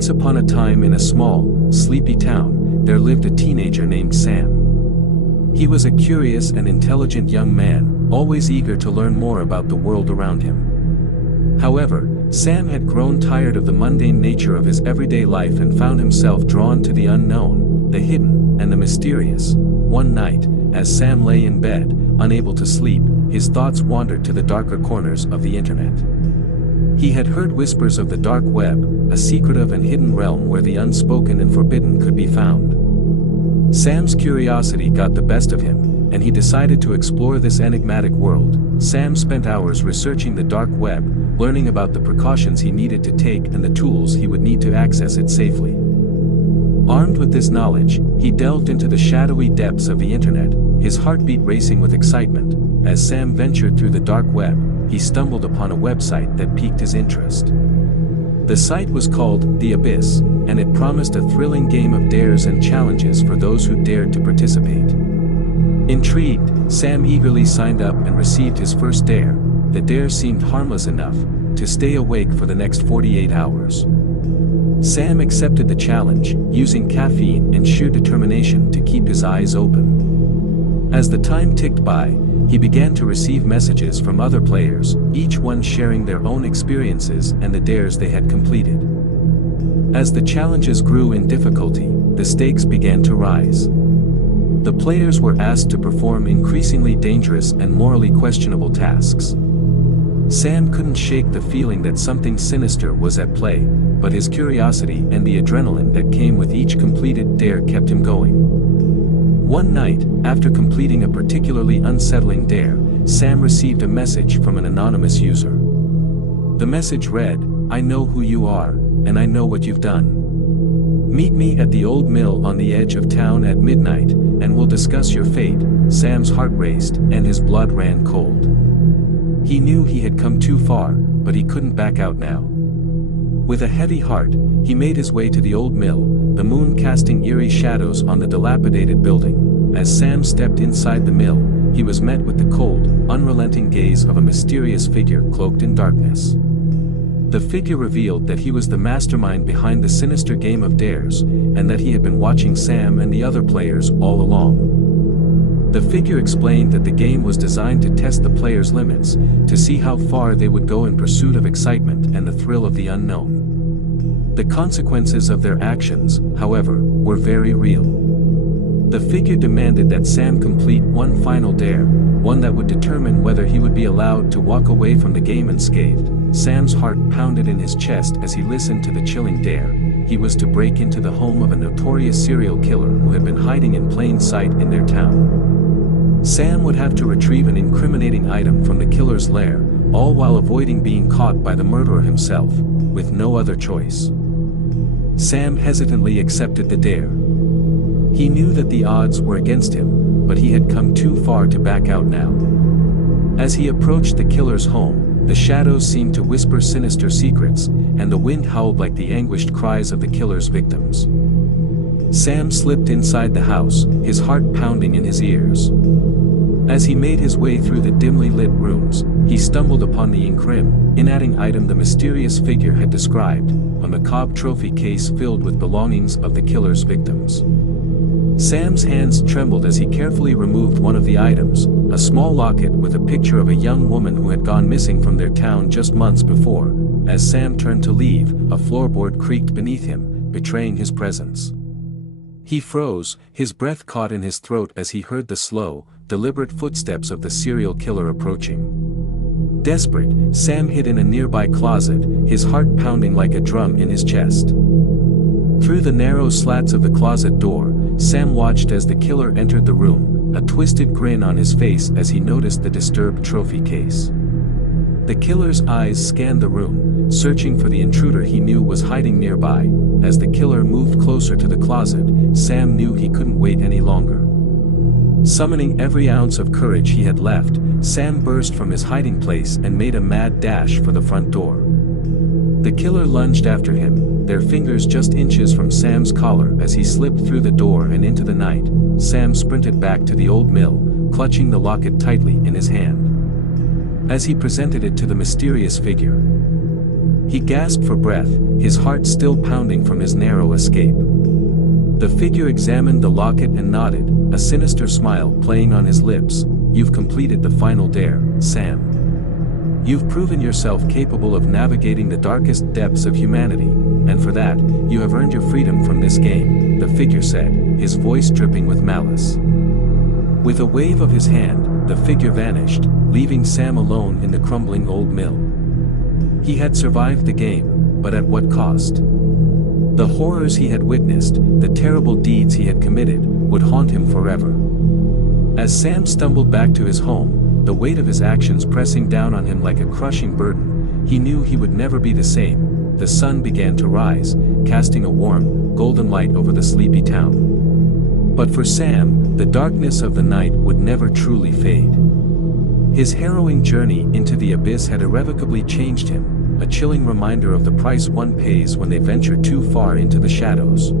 Once upon a time in a small, sleepy town, there lived a teenager named Sam. He was a curious and intelligent young man, always eager to learn more about the world around him. However, Sam had grown tired of the mundane nature of his everyday life and found himself drawn to the unknown, the hidden, and the mysterious. One night, as Sam lay in bed, unable to sleep, his thoughts wandered to the darker corners of the internet. He had heard whispers of the dark web, a secretive and hidden realm where the unspoken and forbidden could be found. Sam's curiosity got the best of him, and he decided to explore this enigmatic world. Sam spent hours researching the dark web, learning about the precautions he needed to take and the tools he would need to access it safely. Armed with this knowledge, he delved into the shadowy depths of the internet, his heartbeat racing with excitement. As Sam ventured through the dark web, he stumbled upon a website that piqued his interest. The site was called The Abyss, and it promised a thrilling game of dares and challenges for those who dared to participate. Intrigued, Sam eagerly signed up and received his first dare. The dare seemed harmless enough to stay awake for the next 48 hours. Sam accepted the challenge, using caffeine and sheer determination to keep his eyes open. As the time ticked by, he began to receive messages from other players, each one sharing their own experiences and the dares they had completed. As the challenges grew in difficulty, the stakes began to rise. The players were asked to perform increasingly dangerous and morally questionable tasks. Sam couldn't shake the feeling that something sinister was at play, but his curiosity and the adrenaline that came with each completed dare kept him going. One night, after completing a particularly unsettling dare, Sam received a message from an anonymous user. The message read, "I know who you are, and I know what you've done. Meet me at the old mill on the edge of town at midnight, and we'll discuss your fate." Sam's heart raced, and his blood ran cold. He knew he had come too far, but he couldn't back out now. With a heavy heart, he made his way to the old mill, the moon casting eerie shadows on the dilapidated building. As Sam stepped inside the mill, he was met with the cold, unrelenting gaze of a mysterious figure cloaked in darkness. The figure revealed that he was the mastermind behind the sinister game of dares, and that he had been watching Sam and the other players all along. The figure explained that the game was designed to test the players' limits, to see how far they would go in pursuit of excitement and the thrill of the unknown. The consequences of their actions, however, were very real. The figure demanded that Sam complete one final dare, one that would determine whether he would be allowed to walk away from the game unscathed. Sam's heart pounded in his chest as he listened to the chilling dare. He was to break into the home of a notorious serial killer who had been hiding in plain sight in their town. Sam would have to retrieve an incriminating item from the killer's lair, all while avoiding being caught by the murderer himself, with no other choice. Sam hesitantly accepted the dare. He knew that the odds were against him, but he had come too far to back out now. As he approached the killer's home, the shadows seemed to whisper sinister secrets, and the wind howled like the anguished cries of the killer's victims. Sam slipped inside the house, his heart pounding in his ears. As he made his way through the dimly lit rooms, he stumbled upon the incriminating item the mysterious figure had described, a macabre trophy case filled with belongings of the killer's victims. Sam's hands trembled as he carefully removed one of the items, a small locket with a picture of a young woman who had gone missing from their town just months before. As Sam turned to leave, a floorboard creaked beneath him, betraying his presence. He froze, his breath caught in his throat as he heard the slow, deliberate footsteps of the serial killer approaching. Desperate, Sam hid in a nearby closet, his heart pounding like a drum in his chest. Through the narrow slats of the closet door, Sam watched as the killer entered the room, a twisted grin on his face as he noticed the disturbed trophy case. The killer's eyes scanned the room, searching for the intruder he knew was hiding nearby. As the killer moved closer to the closet, Sam knew he couldn't wait any longer. Summoning every ounce of courage he had left, Sam burst from his hiding place and made a mad dash for the front door. The killer lunged after him, their fingers just inches from Sam's collar as he slipped through the door and into the night. Sam sprinted back to the old mill, clutching the locket tightly in his hand. As he presented it to the mysterious figure, He gasped for breath, his heart still pounding from his narrow escape. The figure examined the locket and nodded, a sinister smile playing on his lips. "You've completed the final dare, Sam. You've proven yourself capable of navigating the darkest depths of humanity, and for that, you have earned your freedom from this game," the figure said, his voice dripping with malice. With a wave of his hand, the figure vanished, leaving Sam alone in the crumbling old mill. He had survived the game, but at what cost? The horrors he had witnessed, the terrible deeds he had committed, would haunt him forever. As Sam stumbled back to his home, the weight of his actions pressing down on him like a crushing burden, he knew he would never be the same. The sun began to rise, casting a warm, golden light over the sleepy town. But for Sam, the darkness of the night would never truly fade. His harrowing journey into the abyss had irrevocably changed him, a chilling reminder of the price one pays when they venture too far into the shadows.